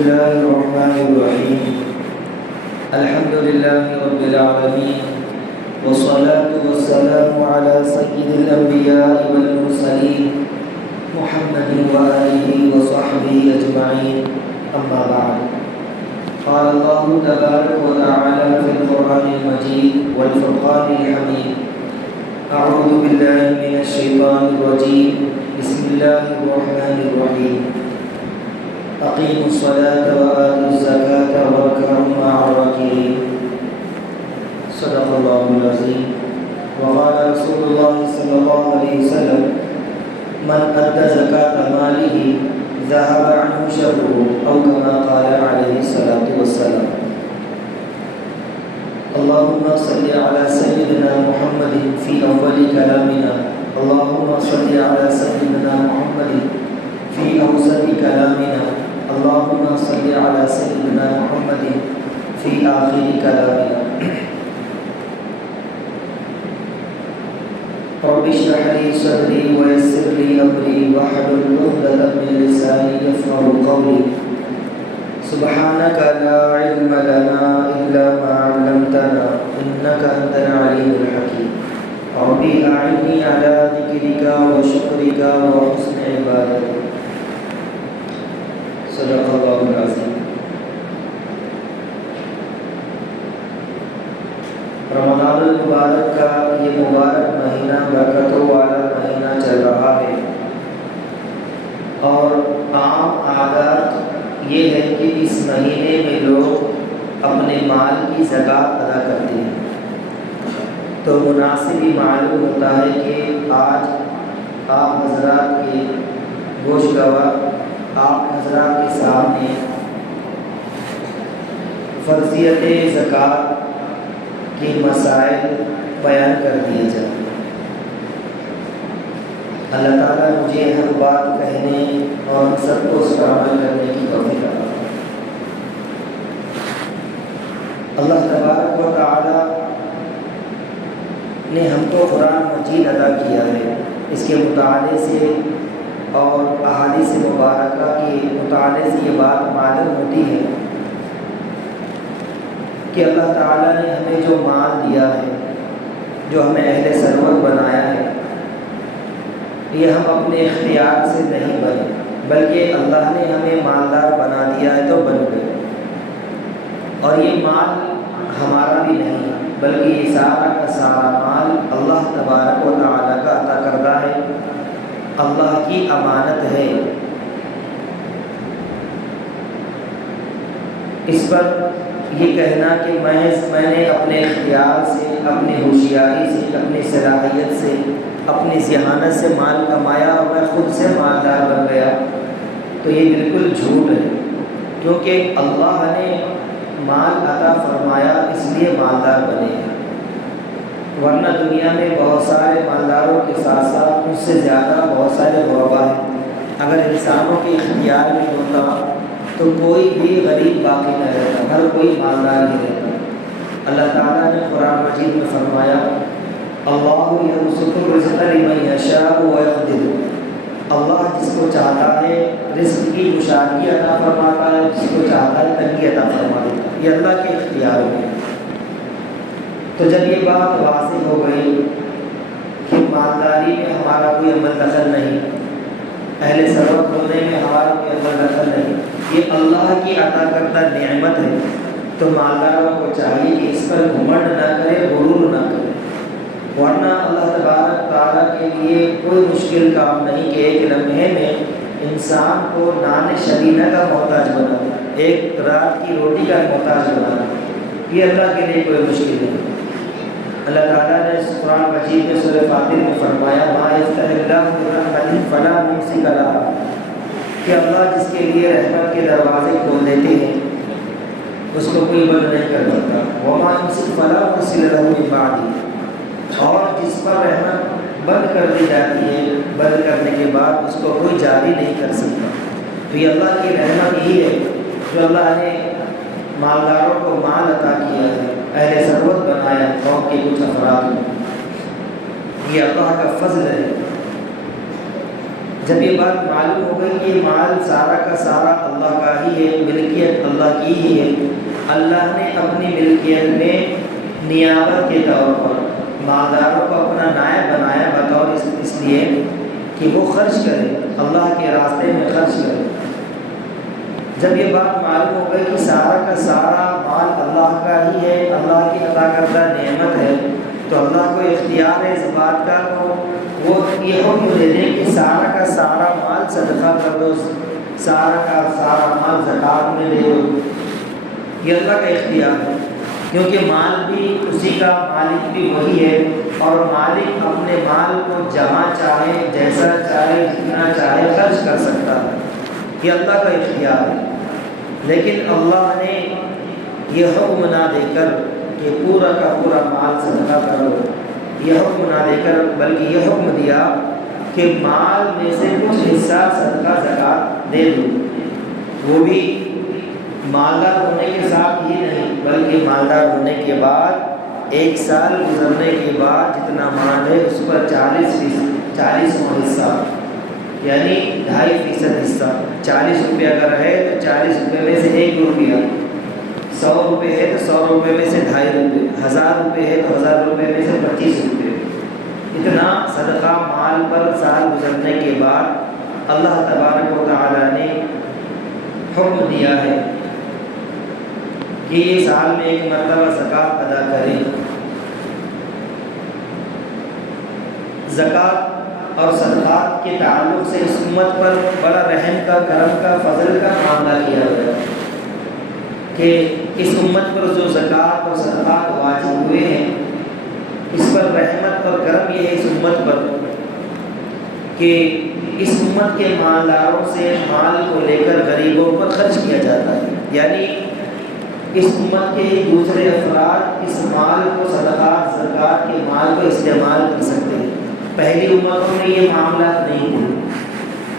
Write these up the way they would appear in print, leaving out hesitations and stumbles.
الله الرحمن الرحيم. الحمد لله رب العالمين، والصلاة والسلام على سيد الأنبياء والمرسلين محمد وآله وصحبه أجمعين. أما بعد، قال الله تبارك وتعالى في القرآن المجيد والفرقان الحميد: أعوذ بالله من الشيطان الرجيم. بسم الله الرحمن الرحيم. أقيموا الصلاة وآتوا الزكاة واركعوا مع الراكعين. صدق الله العظيم. وقال رسول الله صلى الله عليه وسلم: من أدى زكاة ماله ذهب عنه شره، أو كما قال عليه الصلاة والسلام. اللهم صل على سيدنا محمد في أول كلامنا، اللهم صل على سيدنا محمد في أوسط كلامنا، اللهم صل على سيدنا محمد في آخر كلامنا. رب اشرح لي صدري ويسر لي أمري واحلل عقدة من لساني يفقهوا قولي. سبحانك لا علم لنا إلا ما علمتنا إنك أنت العليم الحكيم. ربي أعني على ذكرك وشكرك وحسن عبادتك. صدق اللہ العظیم. رمضان المبارک کا یہ مبارک مہینہ برکتوں والا مہینہ چل رہا ہے، اور عام عادات یہ ہے کہ اس مہینے میں لوگ اپنے مال کی زکوٰۃ ادا کرتے ہیں. تو مناسب ہی معلوم ہوتا ہے کہ آج آپ حضرات کے گوش گواہ آپ حضرات کے سامنے فرضیت زکوٰۃ کے مسائل بیان کر دیے جائیں. اللہ تعالیٰ مجھے ہر بات کہنے اور ہم سب کو اس پر عمل کرنے کی توفیق عطا فرمائے. اللہ تبارک و تعالیٰ نے ہم کو قرآن مجید ادا کیا ہے. اس کے مطالعے سے اور احادیث مبارکہ کے مطالعے سے یہ بات معلوم ہوتی ہے کہ اللہ تعالیٰ نے ہمیں جو مال دیا ہے، جو ہمیں اہل ثروت بنایا ہے، یہ ہم اپنے اختیار سے نہیں بنے، بلکہ اللہ نے ہمیں مالدار بنا دیا ہے تو بن گئے. اور یہ مال ہمارا بھی نہیں ہے، بلکہ یہ سارا کا سارا مال اللہ تبارک و تعالیٰ کا عطا کردہ ہے، اللہ کی امانت ہے. اس پر یہ کہنا کہ میں نے اپنے اختیار سے، اپنی ہوشیاری سے، اپنی صلاحیت سے، اپنی ذہانت سے مال کمایا اور میں خود سے مالدار بن گیا، تو یہ بالکل جھوٹ ہے. کیونکہ اللہ نے مال عطا فرمایا اس لیے مالدار بنے ہیں، ورنہ دنیا میں بہت سارے مالداروں کے ساتھ ساتھ اس سے زیادہ بہت سارے غربا ہیں. اگر انسانوں کے اختیار میں ہوتا تو کوئی بھی غریب باقی نہ رہتا، ہر کوئی مالدار ہی رہتا. اللہ تعالیٰ نے قرآن مجید میں فرمایا: اللہ یرزق الرزق لمن یشاء ویقدر. اللہ جس کو چاہتا ہے رزق کی کشادگی عطا فرماتا ہے، جس کو چاہتا ہے تنگی عطا فرما دیتا ہے. یہ اللہ کے اختیار میں. تو جب یہ بات واضح ہو گئی کہ مالداری میں ہمارا کوئی عمل دخل نہیں، اہل ثروت ہونے میں ہمارا کوئی عمل دخل نہیں، یہ اللہ کی عطا کردہ نعمت ہے، تو مالداروں کو چاہیے کہ اس پر گھمنڈ نہ کرے، غرور نہ کرے. ورنہ اللہ تبارک تعالیٰ کے لیے کوئی مشکل کام نہیں کہ ایک لمحے میں انسان کو نان شبینہ کا محتاج بنا دے، ایک رات کی روٹی کا محتاج بنا دے. یہ اللہ کے لیے کوئی مشکل نہیں. اللہ تعالیٰ نے قرآن مجید میں سورہ فاطر میں فرمایا: ما یفتح اللہ برحمتہ فلا ممسک لہا، کہ اللہ جس کے لیے رحمت کے دروازے کھول دیتے ہیں اس کو کوئی بند نہیں کر سکتا. وما یمسک فلا مرسل لہ من بعدہ، اور جس پر رحمت بند کر دی جاتی ہے، بند کرنے کے بعد اس کو کوئی جاری نہیں کر سکتا. تو یہ اللہ کی رحمت ہی ہے جو اللہ نے مالداروں کو مال عطا کیا ہے، اہل ثروت بنایا قوم کے کچھ افراد کو. یہ اللہ کا فضل ہے. جب یہ بات معلوم ہو گئی کہ یہ مال سارا کا سارا اللہ کا ہی کی ہے، ملکیت اللہ کی ہی ہے۔ اللہ نے اپنی ملکیت میں نیابت کے طور پر مالداروں کو اپنا نائب بنایا بطور اس لیے کہ وہ خرچ کرے، اللہ کے راستے میں خرچ کرے۔ جب یہ بات معلوم ہو گئی کہ سارا کا سارا مال اللہ کا ہی ہے، اللہ کی عطا کردہ نعمت ہے، تو اللہ کو اختیار ہے اس بات کا، تو وہ یہ حکم دے دیں کہ سارا کا سارا مال صدقہ کر دو، سارا کا سارا مال زکوٰۃ میں دے دو۔ یہ اللہ کا اختیار ہے، کیونکہ مال بھی اسی کا، مالک بھی وہی ہے، اور مالک اپنے مال کو جہاں چاہے، جیسا چاہے، جتنا چاہے خرچ کر سکتا ہے۔ یہ اللہ کا اختیار ہے، لیکن اللہ نے یہ حکم نہ دے کر کہ پورا کا پورا مال صدقہ کرو، یہ حکم نہ دے کر بلکہ یہ حکم دیا کہ مال میں سے کچھ حصہ صدقہ زکوٰۃ دے دو، وہ بھی مالدار ہونے کے ساتھ ہی نہیں بلکہ مالدار ہونے کے بعد 1 سال گزرنے کے بعد جتنا مال ہے اس پر 40واں حصہ، یعنی 2.5% حصہ۔ 40 روپے اگر ہے تو 40 روپے میں سے 1 روپیہ، 100 روپے ہے تو 100 روپے میں سے 2.5 روپے، 1000 روپے ہے تو 1000 روپے میں سے 25 روپے، اتنا صدقہ مال پر سال گزرنے کے بعد اللہ تبارک و تعالیٰ نے حکم دیا ہے کہ یہ سال میں 1 مرتبہ زکوٰۃ ادا کریں۔ زکوٰۃ اور صدقات کے تعلق سے اس امت پر بڑا رحم کا، کرم کا، فضل کا معاملہ کیا گیا کہ اس امت پر جو زکوٰۃ اور صدقات واجب ہوئے ہیں، اس پر رحمت اور کرم یہ ہے اس امت پر کہ اس امت کے مالداروں سے مال کو لے کر غریبوں پر خرچ کیا جاتا ہے، یعنی اس امت کے دوسرے افراد اس مال کو، صدقات زکوٰۃ کے مال کو استعمال کر سکتے ہیں۔ پہلی امتوں میں یہ معاملات نہیں تھے۔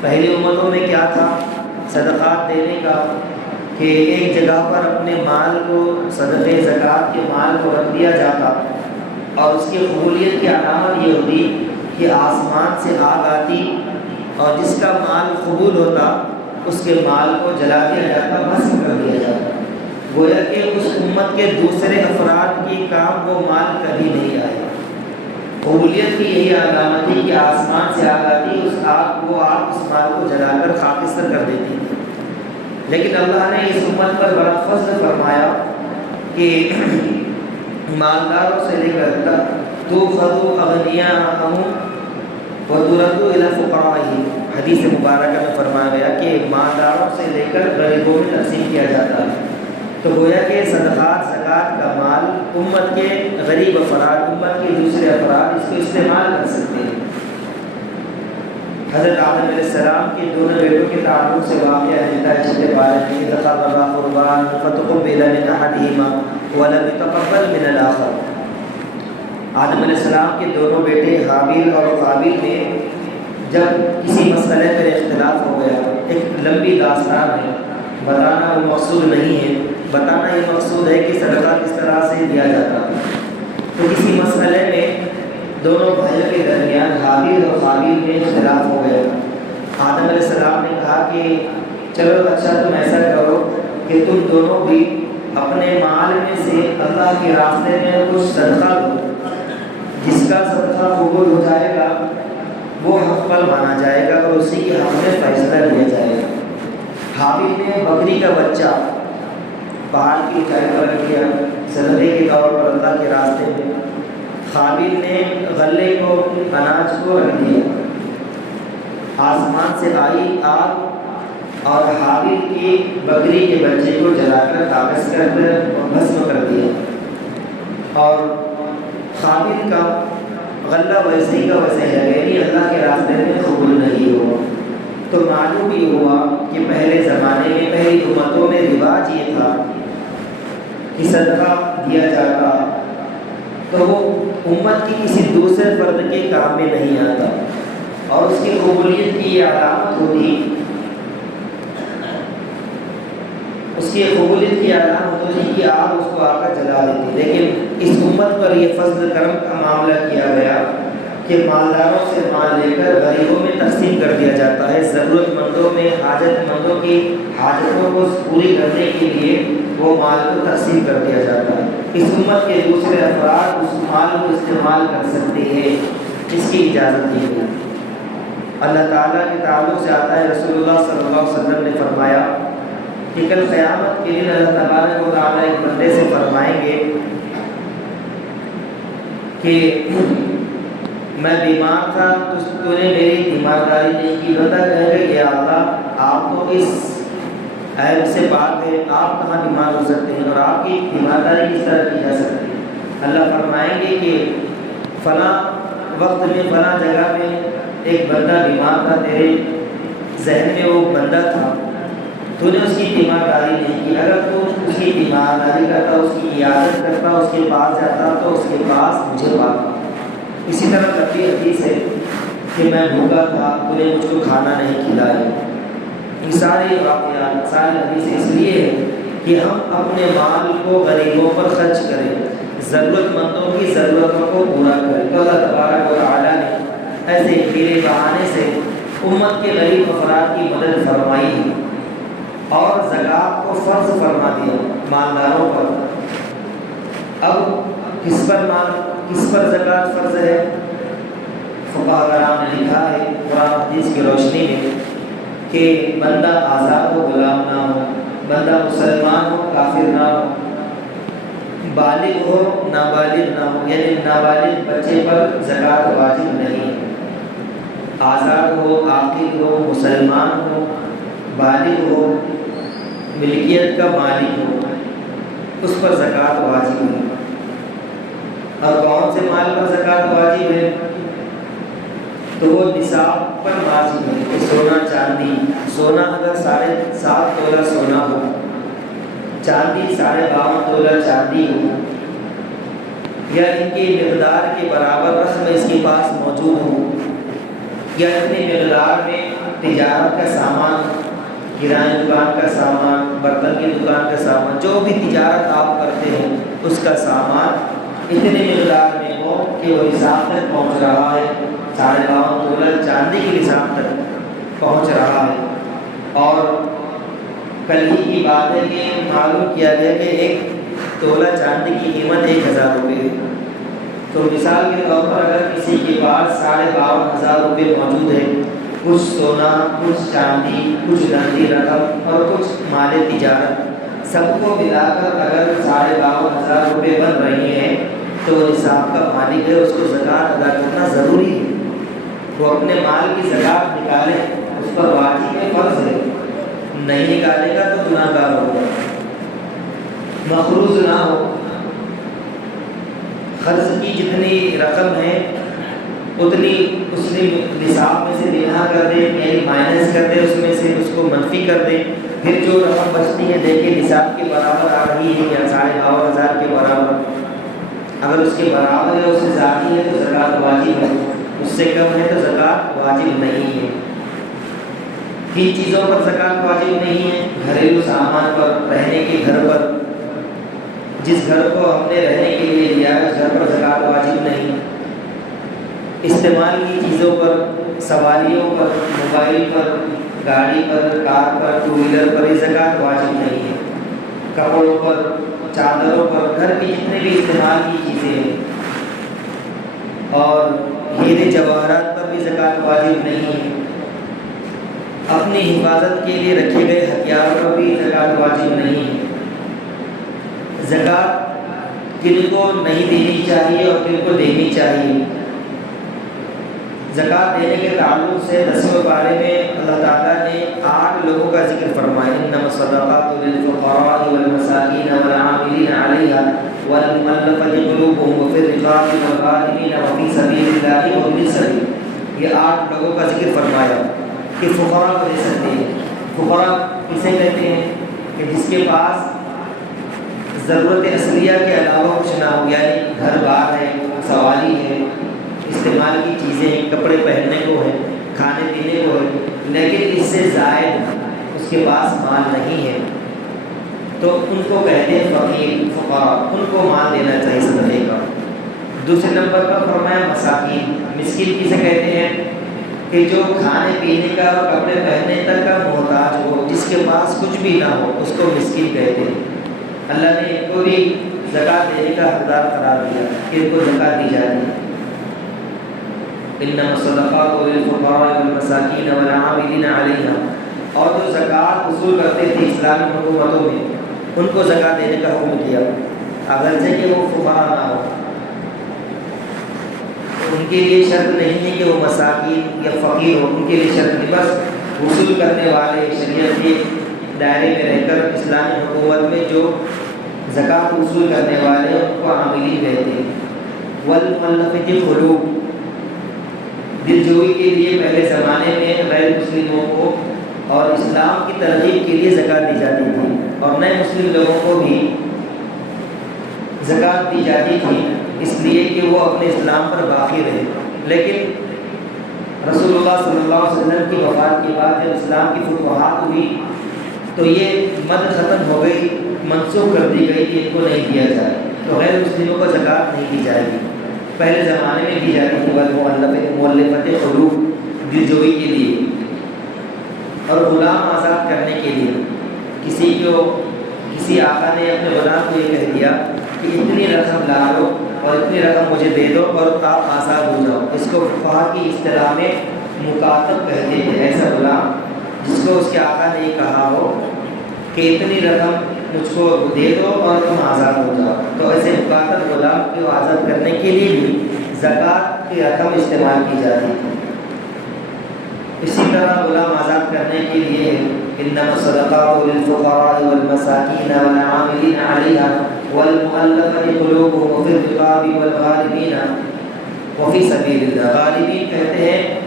پہلی امتوں میں کیا تھا؟ صدقات دینے کا، کہ ایک جگہ پر اپنے مال کو، صدقے زکوٰۃ کے مال کو رکھ دیا جاتا، اور اس کی قبولیت کی علامت یہ ہوتی کہ آسمان سے آگ آتی اور جس کا مال قبول ہوتا اس کے مال کو جلا دیا جاتا، بھسم کر دیا جاتا، گویا کہ اس امت کے دوسرے افراد کی کام وہ مال کبھی نہیں آئے۔ قبولیت کی یہی علامت تھی کہ آسمان سے آگ آتی، اس مال کو جلا کر خاکستر کر دیتی تھی۔ لیکن اللہ نے اس امت پر بڑا فضل فرمایا کہ مالداروں سے لے کر تؤخذوا اغنیاءہم وترد الی فقرائہم، حدیث مبارکہ میں فرمایا گیا کہ مالداروں سے لے کر غریبوں میں تقسیم کیا جاتا ہے۔ تو گویا کہ صدقات زکوٰۃ کا مال امت کے غریب افراد، امت کے دوسرے افراد اس کو استعمال کر سکتے ہیں۔ حضرت آدم علیہ السلام کے دونوں بیٹوں کے تعلق سے واقعہ ملتا ہے چھٹے پارے میں، قربا قربان فتقبل من احدہما ولم يتقبل من الآخر۔ آدم علیہ السلام کے دونوں بیٹے حابیل اور قابیل میں جب کسی مسئلے پر اختلاف ہو گیا، ایک لمبی داستان ہے، بتانا وہ مقصود نہیں ہے، بتانا یہ مقصود ہے کہ صدقہ کس طرح سے دیا جاتا ہے۔ تو کسی مسئلے میں دونوں بھائیوں کے درمیان حابیل اور قابیل میں اختلاف ہو گیا۔ آدم علیہ السلام نے کہا کہ چلو اچھا تم ایسا کرو کہ تم دونوں بھی اپنے مال میں سے اللہ کے راستے میں کچھ صدقہ دو، جس کا صدقہ قبول ہو جائے گا وہ حق پر مانا جائے گا اور اسی کے حق میں فیصلہ لیا جائے گا۔ حابیل نے بکری کا بچہ پہاڑ کی اونچائی پر رکھ دیا صدقے کے طور پر اللہ کے راستے میں، قابیل نے غلے کو، اناج کو رکھ دیا۔ آسمان سے آئی آگ اور حابیل کی بکری کے بچے کو جلا کر کاغذ کر بھسم کر دیا، اور قابیل کا غلہ ویسے ہی کا ویسے ہے، یعنی اللہ کے راستے میں قبول نہیں ہوا۔ تو معلوم یہ ہوا کہ پہلے زمانے میں، پہلی امتوں میں رواج یہ تھا کہ صدقہ دیا جاتا تو وہ امت کی کسی دوسرے فرد کے کام میں نہیں آتا، اور اس کی قبولیت کی یہ علامت ہوتی، اس کی قبولیت کی علامت ہوتی کہ آپ اس کو آ کر جلا دیتی۔ لیکن اس امت پر یہ فضل کرم کا معاملہ کیا گیا کہ مالداروں سے مال لے کر غریبوں میں تقسیم کر دیا جاتا ہے، ضرورت مندوں میں حاجت مندوں کی حاجتوں کو پوری کرنے کے لیے وہ مال کو تقسیم کر دیا جاتا ہے۔ اس امت کے دوسرے افراد اس مال کو استعمال کر سکتے ہیں، اس کی اجازت دی گئی۔ اللہ تعالیٰ کے تعلق سے آتا ہے، رسول اللہ صلی اللہ علیہ وسلم نے فرمایا کہ کل قیامت کے دن اللہ تبارک و تعالیٰ ایک بندے سے فرمائیں گے کہ میں بیمار تھا تو نے میری بیمارداری نہیں کی۔ بندہ کہے گا کہ یا اللہ آپ تو اس عیب سے پاک ہے، آپ کہاں بیمار ہو سکتے ہیں اور آپ کی بیمارداری کس طرح کی جا سکتی ہے؟ اللہ فرمائیں گے کہ فلاں وقت میں فلاں جگہ میں ایک بندہ بیمار تھا، تیرے ذہن میں وہ بندہ تھا، تو نے اس کی بیمارداری نہیں کی۔ اگر تو اس کی بیمارداری کرتا، اس کی عیادت کرتا، اس کے پاس جاتا تو اس کے پاس مجھے پاتا۔ اسی طرح لمبی حدیث ہے کہ میں بھوکا تھا، تو نے مجھ کو کھانا نہیں کھلایا۔ یہ سارے واقعات، سارے حدیث اس لیے ہے کہ ہم اپنے مال کو غریبوں پر خرچ کریں، ضرورت مندوں کی ضرورتوں کو پورا کریں۔ تو اللہ تبارک و تعالیٰ نے ایسے ہیرے بہانے سے امت کے غریب افراد کی مدد فرمائی ہے اور زکوٰۃ کو فرض فرما دیا مالداروں پر۔ اب کس پر زکوٰۃ فرض ہے؟ فقہاء کرام نے لکھا ہے قرآن حدیث کی روشنی میں کہ بندہ آزاد و غلام نہ ہو، بندہ مسلمان ہو کافر نہ ہو، بالغ ہو نابالغ نہ ہو، یعنی نابالغ بچے پر زکوٰۃ واجب نہیں ہے۔ آزاد ہو، عاقل ہو، مسلمان ہو، بالغ ہو، ملکیت کا مالک ہو، اس پر زکوٰۃ واجب ہے۔ اور کون سے مال پر زکوٰۃ واجب ہے؟ تو وہ نصاب پر واجب ہے کہ سونا چاندی، سونا اگر 7.5 تولہ سونا ہو، چاندی 52.5 تولہ چاندی ہو، یا ان کی مقدار کے برابر رقم اس کے پاس موجود ہو، یا اتنی مقدار میں تجارت کا سامان، کرائے دکان کا سامان، برتن کی دکان کا سامان، جو بھی تجارت آپ کرتے ہیں اس کا سامان اتنے مقدار میں ہو کہ وہ نصاب تک پہنچ رہا ہے، 52.5 تولہ چاندی کے نصاب تک پہنچ رہا ہے۔ اور کل ہی کی بات ہے کہ معلوم کیا گیا کہ 1 تولہ چاندی کی قیمت 1000 روپے ہے۔ تو مثال کے طور پر اگر کسی کے پاس 52,500 روپے موجود ہے، کچھ سونا، کچھ چاندی، کچھ نقدی رقم اور کچھ مال تجارت، سب کو ملا کر اگر 52,500 روپے بن رہی ہیں تو وہ نصاب کا مالک ہے، اس کو زکوٰۃ ادا کرنا ضروری ہے۔ وہ اپنے مال کی زکوٰۃ نکالے، اس پر واجب ہے، فرض ہے۔ نہیں نکالے گا تو گناہ گار ہوگا، مقروض نہ ہو۔ قرض کی جتنی رقم ہے اتنی اس نے نصاب میں سے دینا کر دے، یعنی مائنس کر دے، اس میں سے اس کو منفی کر دے، پھر جو رقم بچتی ہے دیکھے نصاب کے برابر آ رہی ہے یا 52,500 کے برابر، اگر اس کے برابر ہے، اس سے زیادہ ہے تو زکوٰۃ واجب ہے، اس سے کم ہے تو زکوٰۃ واجب نہیں ہے۔ کن چیزوں پر زکوٰۃ واجب نہیں ہے؟ گھریلو سامان پر، رہنے کے گھر پر، جس گھر کو ہم نے رہنے کے لیے لیا ہے اس گھر پر زکوٰۃ واجب نہیں۔ استعمال کی چیزوں پر، سواریوں پر، موبائل پر، گاڑی پر، کار پر، 2 ویلر پر یہ زکوٰۃ واجب نہیں ہے۔ کپڑوں پر، چادروں پر، گھر کی جتنے بھی استعمال کی چیزیں ہیں، اور ہیرے جواہرات پر بھی زکوٰۃ واجب نہیں ہے۔ اپنی حفاظت کے لیے رکھے گئے ہتھیار پر بھی زکوٰۃ واجب نہیں ہے۔ زکوٰۃ کن کو نہیں دینی چاہیے اور کن کو دینی چاہیے؟ زکوٰۃ دینے کے تعلق سے 10ویں پارے میں اللہ تعالیٰ نے 8 لوگوں کا ذکر فرمایا، انما الصدقات للفقراء والمساکین والعاملین علیہا والمؤلفۃ قلوبہم وفی الرقاب والغارمین وفی سبیل اللہ وابن السبیل۔ یہ 8 لوگوں کا ذکر فرمایا کہ فقراء کو دے سکتے ہیں۔ فقراء کسے کہتے ہیں؟ کہ جس کے پاس ضرورت اصلیہ کے علاوہ کچھ نہ ہو، یعنی گھر بار ہے، سواری ہے، استعمال کی چیزیں ہیں، کپڑے پہننے کو ہے، کھانے پینے کو ہے، لیکن اس سے زائد اس کے پاس مال نہیں ہے، تو ان کو کہتے ہیں فقیر، فقراء، ان کو مال دینا چاہیے صدقے کا۔ دوسرے نمبر پر فرمایا مساکین، مسکین کسے کہتے ہیں کہ جو کھانے پینے کا اور کپڑے پہننے تک کا محتاج ہو، جس کے پاس کچھ بھی نہ ہو، اس کو مسکین کہتے ہیں۔ اللہ نے ان کو بھی زکوٰۃ دینے کا حقدار قرار دیا کہ ان کو زکوٰۃ دی جاتی ہے۔ انما الصدقات للفقراء والمساکین والعاملین علیہا، اور جو زکوٰۃ وصول کرتے تھے اسلامی حکومتوں میں، ان کو زکوٰۃ دینے کا حکم دیا، اگرچہ کہ وہ فقراء نہ ہو۔ ان کے لیے شرط نہیں ہے کہ وہ مساکین یا فقیر ہو، ان کے لیے شرط نہیں، بس وصول کرنے والے شریعت کے دائرے میں رہ کر اسلامی حکومت میں جو زکوٰۃ وصول کرنے والے ان کو عاملین کہتے ہیں۔ والمؤلفۃ قلوب، دل جوئی کے لیے پہلے زمانے میں غیر مسلموں کو اور اسلام کی ترغیب کے لیے زکوٰۃ دی جاتی تھی، اور نئے مسلم لوگوں کو بھی زکوٰۃ دی جاتی تھی، اس لیے کہ وہ اپنے اسلام پر باقی رہے۔ لیکن رسول اللہ صلی اللہ علیہ وسلم کی وفات کے بعد جب اسلام کی فتوحات ہوئی تو یہ مد ختم ہو گئی، منسوخ کر دی گئی کہ ان کو نہیں دیا جائے، تو غیر مسلموں کو زکوٰۃ نہیں دی جائے گی۔ پہلے زمانے میں دی جاتی تھی مؤلفۃ قلوب، دل جوئی کے لیے اور غلام آزاد کرنے کے لیے۔ کسی آقا نے اپنے غلام کو یہ کہہ دیا کہ اتنی رقم لا لو اور اتنی رقم مجھے دے دو اور آپ آزاد ہو جاؤ۔ اس کو فقہا کی اصطلاح میں مکاتب کہتے ہیں، ایسا غلام جس کو اس کے آقا نے یہ کہا ہو کہ اتنی رقم مجھ کو دے دو اور تم آزاد ہو جاؤ، تو ایسے مکاتب غلام کو آزاد کرنے کے لیے بھی زکوٰۃ کی رقم استعمال کی جاتی ہے۔ اسی طرح غلام آزاد کرنے کے لیے انما الصدقات للفقراء والمساکین والعاملین علیہا والمؤلفۃ قلوبهم وفی الرقاب والغارمین وفی سبیل اللہ۔ غارمین کہتے ہیں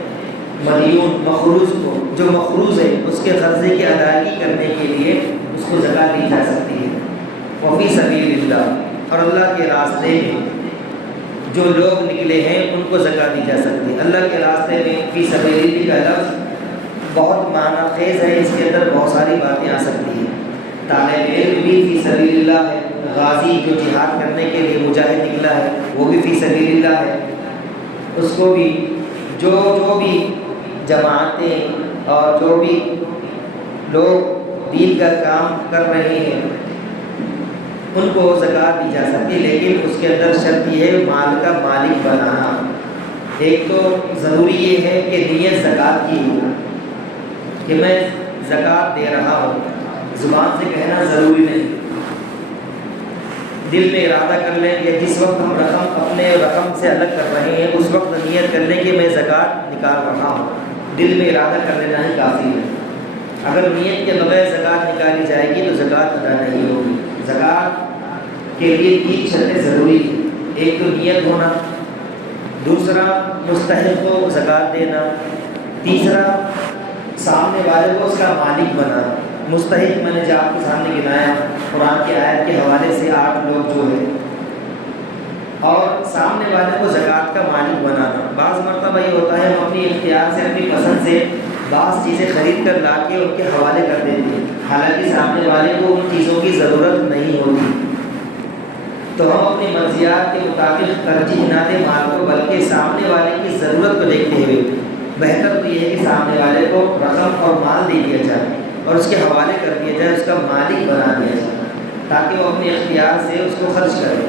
مدیون مخروض کو، جو مخروض ہے اس کے قرضے کی ادائیگی کرنے کے لیے اس کو زکوٰۃ دی جا سکتی ہے۔ وفی سبیل اللہ، اور اللہ کے راستے میں جو لوگ نکلے ہیں ان کو زکوٰۃ دی جا سکتی ہے۔ اللہ کے راستے میں فی سبیل اللہ کا لفظ بہت معنی خیز ہے، اس کے اندر بہت ساری باتیں آ سکتی ہیں۔ طالب علم بھی فی سبیل اللہ ہے، غازی جو جہاد کرنے کے لیے مجاہد نکلا ہے وہ بھی فی سبیل اللہ ہے، اس کو بھی جو بھی جماعتیں اور جو بھی لوگ دین کا کام کر رہے ہیں ان کو زکوٰۃ دی جا سکتی ہے، لیکن اس کے اندر شرط یہ ہے مال کا مالک بنانا۔ ایک تو ضروری یہ ہے کہ نیت زکوٰۃ کی ہو کہ میں زکوٰۃ دے رہا ہوں، زبان سے کہنا ضروری نہیں، دل میں ارادہ کر لیں کہ جس وقت ہم رقم اپنے رقم سے الگ کر رہے ہیں اس وقت نیت کر لیں کہ میں زکوٰۃ نکال رہا ہوں، دل میں ارادہ کر لینا ہی کافی ہے۔ اگر نیت کے بغیر زکوٰۃ نکالی جائے گی تو زکوٰۃ ادا نہیں ہوگی۔ زکوٰۃ کے لیے 3 شرطیں ضروری ہیں، ایک تو نیت ہونا، دوسرا مستحق کو زکوٰۃ دینا، تیسرا سامنے والے کو اس کا مالک بنانا۔ مستحق میں نے جو آپ کے سامنے گنایا قرآن کی آیت کے حوالے سے 8 لوگ جو ہیں، اور سامنے والے کو زکوٰۃ کا مالک بنانا۔ بعض مرتبہ یہ ہوتا ہے ہم اپنی اختیار سے اپنی پسند سے بعض چیزیں خرید کر لا کے ان کے حوالے کر دیتے ہیں، حالانکہ سامنے والے کو ان چیزوں کی ضرورت نہیں ہوتی، تو ہم اپنی مرضیات کے مطابق ترجیح نہ دیں مال کو، بلکہ سامنے والے کی ضرورت کو دیکھتے ہوئے بہتر تو یہ ہے کہ سامنے والے کو رقم اور مال دے دیا جائے اور اس کے حوالے کر دیا جائے، اس کا مالک بنا دیا جائے تاکہ وہ اپنے اختیار سے اس کو خرچ کرے۔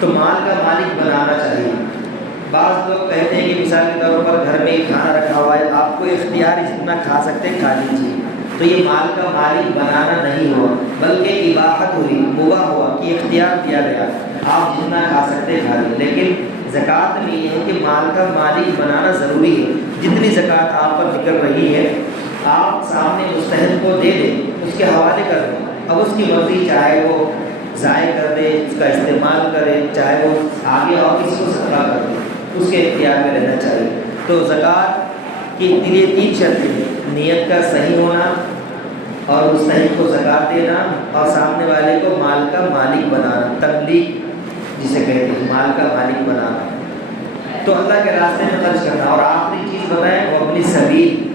تو مال کا مالک بنانا چاہیے۔ بعض لوگ کہتے ہیں کہ مثال کے طور پر گھر میں کھانا رکھا ہوا ہے، آپ کو اختیار جتنا کھا سکتے ہیں کھا لیجیے، تو یہ مال کا مالک بنانا نہیں ہوا بلکہ اباحت ہوئی، مباح ہوا کہ اختیار دیا گیا، آپ جتنا کھا سکتے ہیں کھا لیں۔ لیکن زکوٰۃ میں یہ ہے کہ مال کا مالک بنانا ضروری ہے۔ جتنی زکوٰۃ آپ پر نکل رہی ہے آپ سامنے مستحق کو دے دیں، اس کے حوالے کر دیں، اب اس کی مرضی، چاہے وہ ضائع کر دے، اس کا استعمال کرے، چاہے وہ آگے اور کسی کو صدقہ کر دے، اس کے اختیار میں رہنا چاہیے۔ تو زکوٰۃ کے لیے 3 شرطیں ہیں، نیت کا صحیح ہونا اور مستحق کو زکوٰۃ دینا اور سامنے والے کو مال کا مالک بنانا، تملیک جسے کہتے ہیں، مال کا مالک بنانا، تو اللہ کے راستے میں خرچ کرنا۔ اور آخری چیز بتائیں وہ اپنی سبیل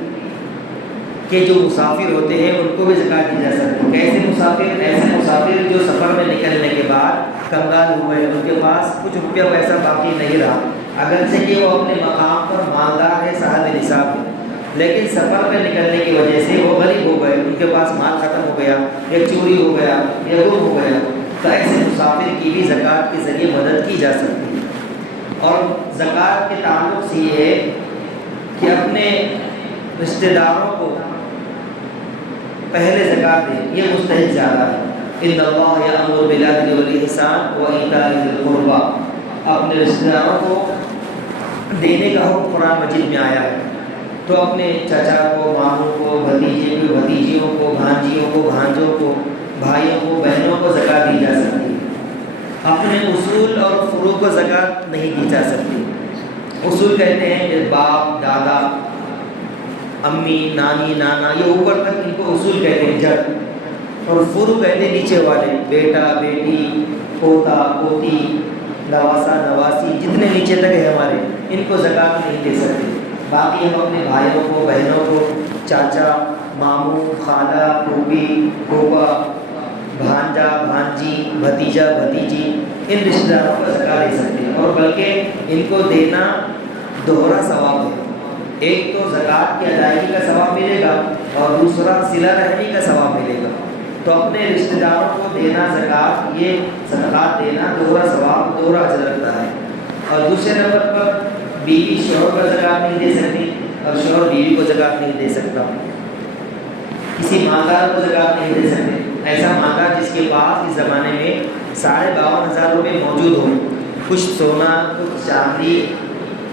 کہ جو مسافر ہوتے ہیں ان کو بھی زکوٰۃ دی جا سکتی ہے۔ کیسے مسافر؟ ایسے مسافر مسافر جو سفر میں نکلنے کے بعد کنگال ہوئے، ان کے پاس کچھ روپیہ پیسہ باقی نہیں رہا، اگرچہ کہ وہ اپنے مقام پر مالدار ہے، صاحب نصاب ہے، لیکن سفر میں نکلنے کی وجہ سے وہ غریب ہو گئے، ان کے پاس مال ختم ہو گیا، یا چوری ہو گیا یا گم ہو گیا، تو ایسے مسافر کی بھی زکوٰۃ کے ذریعے مدد کی جا سکتی ہے۔ اور زکوٰۃ کے تعلق سے یہ ہے کہ اپنے رشتہ داروں کو پہلے زکوٰۃ دیں، یہ مستحق زیادہ ہے۔ ان اللہ یأمر بالعدل والإحسان وإیتاء ذی القربی، اپنے رشتہ داروں کو دینے کا حکم قرآن مجید میں آیا ہے، تو اپنے چچا کو، ماموں کو، بھتیجے کو، بھتیجیوں کو، بھانجیوں کو، بھانجوں کو، بھائیوں کو، بہنوں کو زکوٰۃ دی جا سکتی ہے۔ اپنے اصول اور فروع کو زکوٰۃ نہیں دی جا سکتی۔ اصول کہتے ہیں کہ باپ، دادا، امی، نانی، نانا، یہ اوپر تک ان کو اصول کہتے ہیں، جڑ، اور فروع کہتے ہیں نیچے والے، بیٹا، بیٹی، پوتا، پوتی، نواسا، نواسی، جتنے نیچے تک ہے ہمارے، ان کو زکوٰۃ نہیں دے سکتے۔ باقی ہم اپنے بھائیوں کو، بہنوں کو، چاچا، ماموں، خالہ، پھوپھی، پھوپھا، بھانجا، بھانجی، بھتیجا، بھتیجی، ان رشتہ داروں کو زکوٰۃ دے سکتے ہیں، اور بلکہ ان کو دینا دوہرا ثواب ہے۔ ایک تو زکوٰۃ کی ادائیگی کا ثواب ملے گا، اور دوسرا صلہ رحمی کا ثواب ملے گا۔ تو اپنے رشتہ داروں کو دینا زکوٰۃ، یہ صدقات دینا دوہرا ثواب، دوہرا اجر رکھتا ہے۔ اور دوسرے نمبر پر بیوی شوہر کو زکوٰۃ نہیں دے سکتی، اور شوہر بیوی کو زکوٰۃ نہیں دے سکتا، کسی مالدار کو زکوٰۃ نہیں دے سکتے۔ ایسا مالدار جس کے پاس اس زمانے میں 52,500 روپے موجود ہو، کچھ سونا، کچھ چاندی،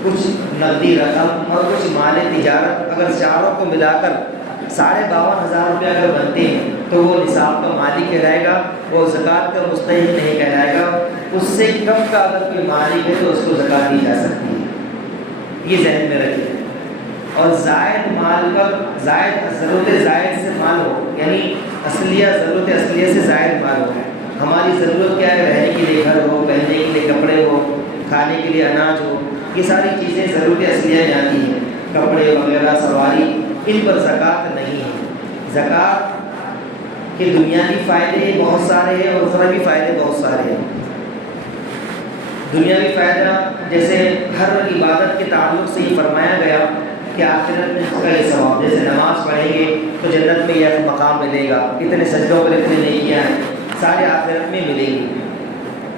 کچھ نقدی رقم اور کچھ مال تجارت، اگر چاروں کو ملا کر 52,500 روپے اگر بنتے ہیں تو وہ نصاب کا مالک کہلائے گا، وہ زکوٰۃ کا مستحق نہیں کہلائے گا۔ اس سے کم کا اگر کوئی مالک ہے تو اس کو زکوٰۃ دی جا سکتی ہے، یہ ذہن میں رکھیں۔ اور زائد مال پر ضرورت زائد سے مال ہو، یعنی ضرورت اصلیہ سے زائد مال ہو۔ ہماری ضرورت کیا ہے؟ رہنے کے لیے گھر ہو، پہننے کے لیے کپڑے ہو، کھانے کے لیے اناج ہو، یہ ساری چیزیں ضرورت اصلیہ میں آتی ہیں، کپڑے وغیرہ، سواری، ان پر زکوٰۃ نہیں ہے۔ زکوٰۃ کے دنیاوی فائدے بہت سارے ہیں اور اخروی فائدے بہت سارے ہیں۔ دنیاوی فائدہ جیسے ہر عبادت کے تعلق سے یہ فرمایا گیا کہ آخرت میں اس کا یہ ثواب، جیسے نماز پڑھیں گے تو جنت میں یہ مقام ملے گا، اتنے سجدوں پر اتنے نیکیاں ہیں، سارے آخرت میں ملیں گی۔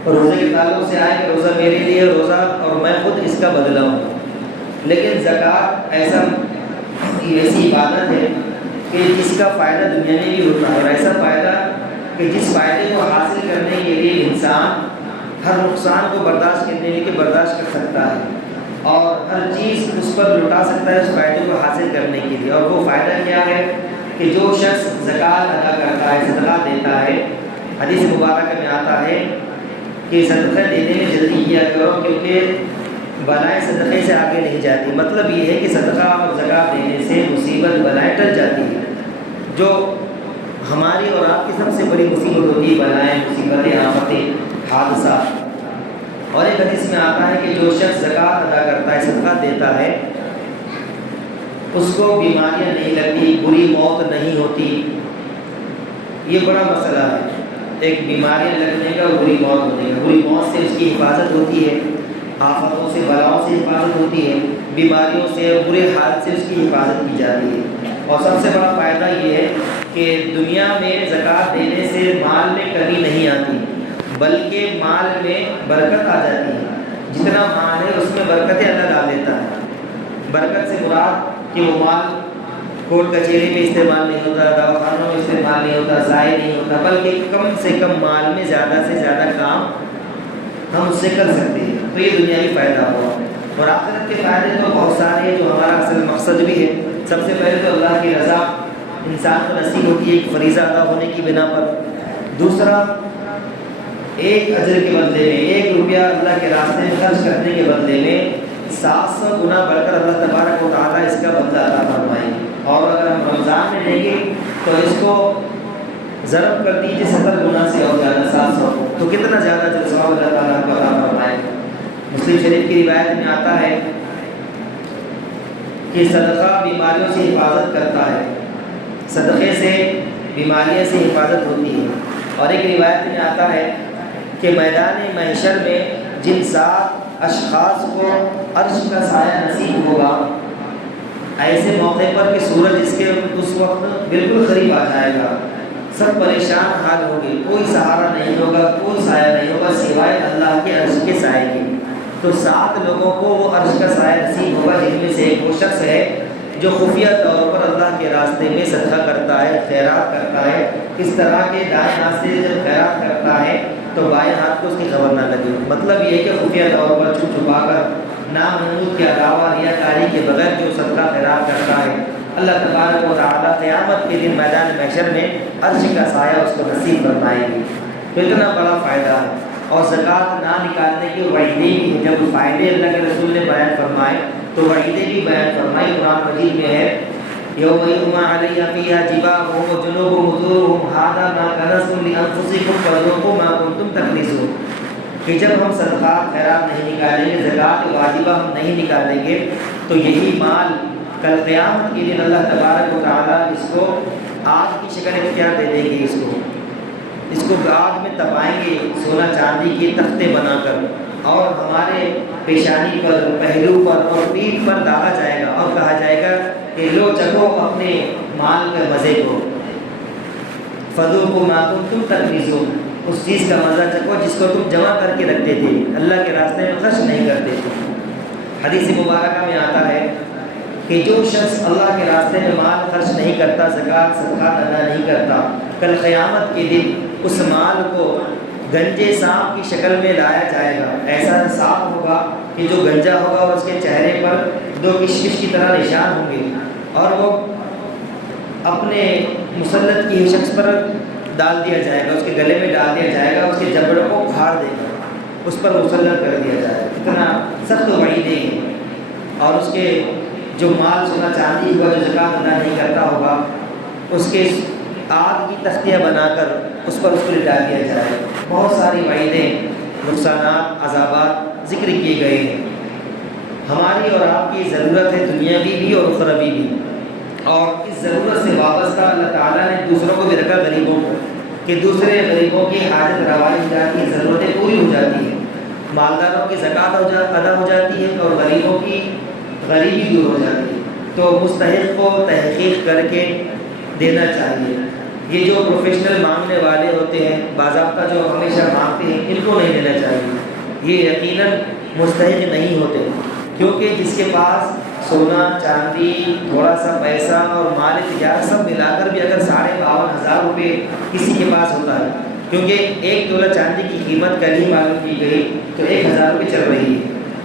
اور روزے کے تعلق سے آئے کہ روزہ میرے لیے روزہ اور میں خود اس کا بدلہ ہوں۔ لیکن زکوٰۃ ایسی عبادت ہے کہ جس کا فائدہ دنیا میں بھی ہوتا ہے، اور ایسا فائدہ کہ جس فائدے کو حاصل کرنے کے لیے انسان ہر نقصان کو برداشت کرنے کے لیے برداشت کر سکتا ہے، اور ہر چیز اس پر لٹا سکتا ہے اس فائدے کو حاصل کرنے کے لیے۔ اور وہ فائدہ کیا ہے کہ جو شخص زکوٰۃ ادا کرتا ہے، صدقہ دیتا ہے، حدیث مبارکہ میں آتا ہے کہ صدقہ دینے میں جلدی کیا کرو، کیونکہ بلائیں صدقے سے آگے نہیں جاتی۔ مطلب یہ ہے کہ صدقہ اور زکوٰۃ دینے سے مصیبت بلائیں ٹل جاتی ہے۔ جو ہماری اور آپ کی سب سے بڑی مصیبت ہوتی ہے، بلائیں، مصیبتیں، آفتیں، حادثات۔ اور ایک حدیث میں آتا ہے کہ جو شخص زکوٰۃ ادا کرتا ہے، صدقہ دیتا ہے، اس کو بیماریاں نہیں لگتی، بری موت نہیں ہوتی۔ یہ بڑا مسئلہ ہے، ایک بیماریاں لگنے کا، بری موت ہونے کا۔ بری موت سے اس کی حفاظت ہوتی ہے، آفتوں سے، بلاؤں سے حفاظت ہوتی ہے، بیماریوں سے، برے حال سے اس کی حفاظت کی جاتی ہے۔ اور سب سے بڑا فائدہ یہ ہے کہ دنیا میں زکوٰۃ دینے سے مال میں کمی نہیں آتی، بلکہ مال میں برکت آ جاتی ہے۔ جتنا مال ہے اس میں برکتیں اللہ ڈال دیتا ہے۔ برکت سے مراد کہ وہ مال کورٹ کچہری میں استعمال نہیں ہوتا، دواخانوں میں استعمال نہیں ہوتا، ضائع نہیں ہوتا، بلکہ کم سے کم مال میں زیادہ سے زیادہ کام ہم اس سے کر سکتے ہیں، تو یہ دنیاوی فائدہ ہوا۔ اور آخرت کے فائدے تو بہت سارے ہیں، جو ہمارا اصل مقصد بھی ہے۔ سب سے پہلے تو اللہ کی رضا انسان کو نصیب ہوتی ہے ایک فریضہ ادا ہونے کی بنا پر۔ دوسرا، ایک اجر کے بدلے میں، 1 روپیہ اللہ کے راستے میں خرچ کرنے کے بدلے میں 700 گنا بڑھ کر اللہ تبارک و تعالیٰ اس کا بدلہ عطا فرمائیں گے۔ اور اگر ہم رمضان میں دیں گے تو اس کو ضرب کر دیجیے 70 گنا سے اور زیادہ، 700، تو کتنا زیادہ جو ثواب اللہ تعالیٰ کو عطا فرمائے گا۔ مسلم شریف کی روایت میں آتا ہے کہ صدقہ بیماریوں سے حفاظت کرتا ہے، صدقے سے بیماریوں سے حفاظت ہوتی ہے۔ اور ایک روایت میں آتا ہے کہ میدان محشر میں جن 7 اشخاص کو عرش کا سایہ نصیب ہوگا، ایسے موقع پر کہ سورج اس وقت بالکل قریب آ جائے گا، سب پریشان حال ہوں گے، کوئی سہارا نہیں ہوگا، کوئی سایہ نہیں ہوگا سوائے اللہ کے عرش کے سائے کے۔ تو 7 لوگوں کو وہ عرش کا سایہ نصیب ہوگا، جن میں سے ایک وہ شخص ہے جو خفیہ طور پر اللہ کے راستے میں صدقہ کرتا ہے، خیرات کرتا ہے۔ اس طرح کے دائیں ہاتھ سے جب خیرات کرتا ہے تو بائیں ہاتھ کو اس کی خبر نہ لگے۔ مطلب یہ ہے کہ خفیہ طور پر چھپ چھپا کر نامحمود کے علاوہ ریاکاری کے بغیر جو صدقہ خیرات کرتا ہے، اللہ تبارک و تعالیٰ قیامت کے دن میدان محشر میں عرش کا سایہ اس کو نصیب فرمائے گی۔ تو اتنا بڑا فائدہ ہے۔ اور زکوٰۃ نہ نکالنے کے وعیدیں بھی ہیں، جب فائدے اللہ کے رسول نے بیان فرمائے تو وعیدیں بھی بیان فرمائی۔ قرآن مجید میں ہے یوم یحمى علیہ فیہا جباہہم وجنوبہم وظہورہم ھذا ما کنزتم لانفسکم فذوقوا ما کنتم تکنزون، کہ جب ہم صدقات خیرات نہیں نکالیں گے، زکوٰۃ واجبہ ہم نہیں نکالیں گے، تو یہی مال کل قیامت کے دن اللہ تبارک و تعالیٰ اس کو آگ کی شکل اختیار دے دے گی، اس کو آگ میں تپائیں گے سونا چاندی کے تختے بنا کر، اور ہمارے پیشانی پر، پہلو پر اور پیٹھ پر ڈالا جائے گا اور کہا جائے گا کہ لو چکھو اپنے مال کے مزے کو، فذوقوا ما کنتم تکنزون، اس چیز کا مزہ چکھو جس کو تم جمع کر کے رکھتے تھے، اللہ کے راستے میں خرچ نہیں کرتے تھے۔ حدیث مبارکہ میں آتا ہے کہ جو شخص اللہ کے راستے میں مال خرچ نہیں کرتا، زکوٰۃ صدقات ادا نہیں کرتا، کل قیامت کے دن اس مال کو گنجے سانپ کی شکل میں لایا جائے گا۔ ایسا سانپ ہوگا کہ جو گنجا ہوگا اور اس کے چہرے پر 2 کشمش کی طرح نشان ہوں گے، اور وہ اپنے مسلط کی شخص پر ڈال دیا جائے گا، اس کے گلے میں ڈال دیا جائے گا، اس کے جبڑوں کو اکھاڑ دے گا، اس پر مسلط کر دیا جائے گا۔ اتنا سخت وعیدیں ہیں۔ اور اس کے جو مال سونا چاندی ہوا جو زکوٰۃ ادا نہیں کرتا ہوگا، اس کے آگ کی تختیاں بنا کر اس پر اس کو لٹا دیا جائے۔ بہت ساری وعیدیں، نقصانات، عذابات ذکر کیے گئے ہیں۔ ہماری اور آپ کی ضرورت ہے دنیاوی بھی اور اخروی بھی، اور اس ضرورت سے وابستہ اللہ تعالیٰ نے دوسروں کو بھی رکھا، غریبوں کو، کہ دوسرے غریبوں کی حاجت روائی ہو جاتی ہے، ضرورتیں پوری ہو جاتی ہیں، مالداروں کی زکوٰۃ ادا ہو جاتی ہے اور غریبوں کی غریبی دور ہو جاتی ہے۔ تو مستحق کو تحقیق کر کے دینا چاہیے۔ یہ جو پروفیشنل مانگنے والے ہوتے ہیں، باضابطہ جو ہمیشہ مانگتے ہیں، ان کو نہیں دینا چاہیے، یہ یقیناً مستحق نہیں ہوتے، کیونکہ جس کے پاس سونا چاندی، تھوڑا سا پیسہ اور مال تجارت سب ملا کر بھی اگر 52,500 روپے کسی کے پاس ہوتا ہے، کیونکہ 1 تولہ چاندی کی قیمت کل ہی معلوم کی گئی تو 1,000 روپے چل رہی ہے،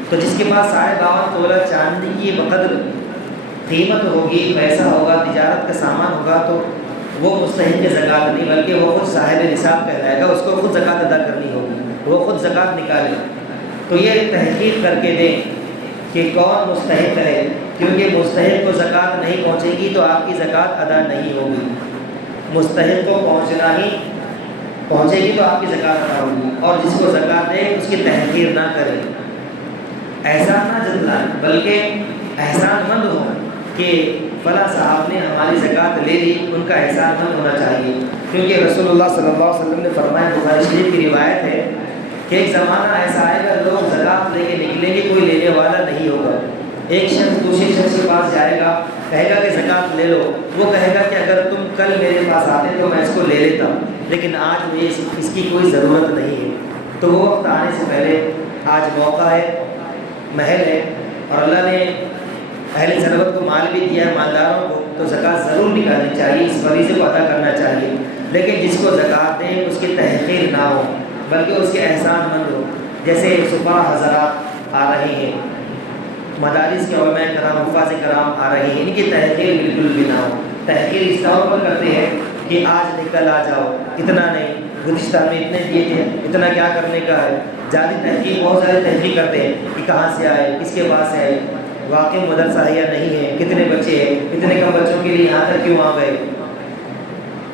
تو جس کے پاس 52.5 تولہ چاندی کی بقدر قیمت ہوگی، پیسہ ہوگا، تجارت کا سامان ہوگا، تو وہ مستحق زکوٰۃ نہیں بلکہ وہ خود صاحب نصاب کہلائے گا، اس کو خود زکوٰۃ ادا کرنی ہوگی، وہ خود زکوٰۃ نکالے۔ تو یہ تحقیق کر کے دیں کہ کون مستحق ہے، کیونکہ مستحق کو زکوٰۃ نہیں پہنچے گی تو آپ کی زکوٰۃ ادا نہیں ہوگی، مستحق کو پہنچے گی تو آپ کی زکوٰۃ ادا ہوگی۔ اور جس کو زکوٰۃ دے اس کی تحقیر نہ کرے، احسان نہ جتلائیں، بلکہ احسان مند ہو کہ فلاں صاحب نے ہماری زکوٰۃ لے لی، ان کا احسان مند ہونا چاہیے، کیونکہ رسول اللہ صلی اللہ علیہ وسلم نے فرمایا، بخاری شریف کی روایت ہے کہ ایک زمانہ ایسا آئے گا لوگ زکوٰۃ لے کے نکلیں گے، کوئی لینے والا نہیں ہوگا، ایک شخص دوسرے شخص کے پاس جائے گا، کہے گا کہ زکوٰۃ لے لو، وہ کہے گا کہ اگر تم کل میرے پاس آتے تو میں اس کو لے لیتا، لیکن آج مجھے اس کی کوئی ضرورت نہیں ہے۔ تو وہ وقت آنے سے پہلے آج موقع ہے، محل ہے، اور اللہ نے اہل ثروت کو مال بھی دیا ہے، مالداروں کو، تو زکوٰۃ ضرور نکالنی چاہیے، اس فریضے کو ادا کرنا چاہیے، لیکن جس کو زکوٰۃ دیں اس کی تحقیر نہ ہو بلکہ اس کے احسان مند ہو۔ جیسے سپاہ حضرات آ رہے ہیں، مدارس کے علماء کرام، حفاظ کرام آ رہے ہیں، ان کی تحقیر بالکل بھی نہ ہو۔ تحقیر اس طور پر کرتے ہیں کہ آج نکل آ جاؤ، اتنا نہیں، گزشتہ میں اتنے دیے تھے، اتنا کیا کرنے کا ہے، جعلی تحقیق، بہت ساری تحقیق کرتے ہیں کہ کہاں سے آئے، کس کے پاس ہے، واقعی مدرسہ ہے یا نہیں ہے، کتنے بچے ہیں، اتنے کم بچوں کے لیے یہاں تک کیوں آ گئے،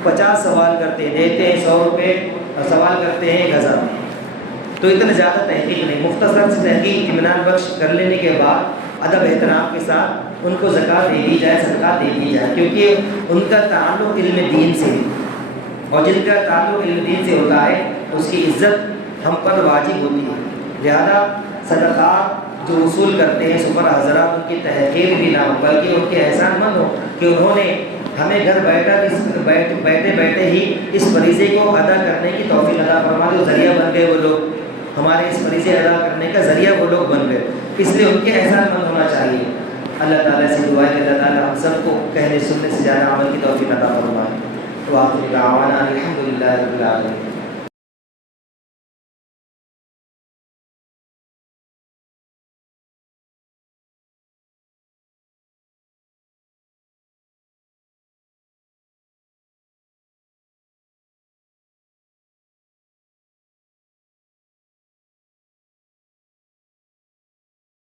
50 سوال کرتے ہیں، دیتے ہیں 100 روپے اور سوال کرتے ہیں 1000۔ تو اتنا زیادہ تحقیق نہیں، مختصر سے تحقیق اطمینان بخش کر لینے کے بعد ادب احترام کے ساتھ ان کو زکوٰۃ دے دی جائے، صدقات دے دی جائے، کیونکہ ان کا تعلق علم دین سے ہے، اور جن کا تعلق علم دین سے ہوتا ہے اس کی عزت ہم پر واجب ہوتی ہے۔ لہذا صدقات جو وصول کرتے ہیں سپر حضرات، ان کی تحقیر بھی نہ ہو بلکہ ان کے احسان مند ہو کہ انہوں نے ہمیں گھر بیٹھے بیٹھے ہی اس فریضے کو ادا کرنے کی توفیق عطا فرما دی۔ ذریعہ بن گئے وہ لوگ، ہمارے اس فریضے ادا کرنے کا ذریعہ وہ لوگ بن گئے، اس لیے ان کے احسان مند ہونا چاہیے۔ اللہ تعالیٰ سے دعا ہے کہ اللہ تعالیٰ ہم سب کو کہنے سننے سے زیادہ عمل کی توفیق عطا فرمائے۔ تو آخر دعوانا الحمدللہ رب العالمین۔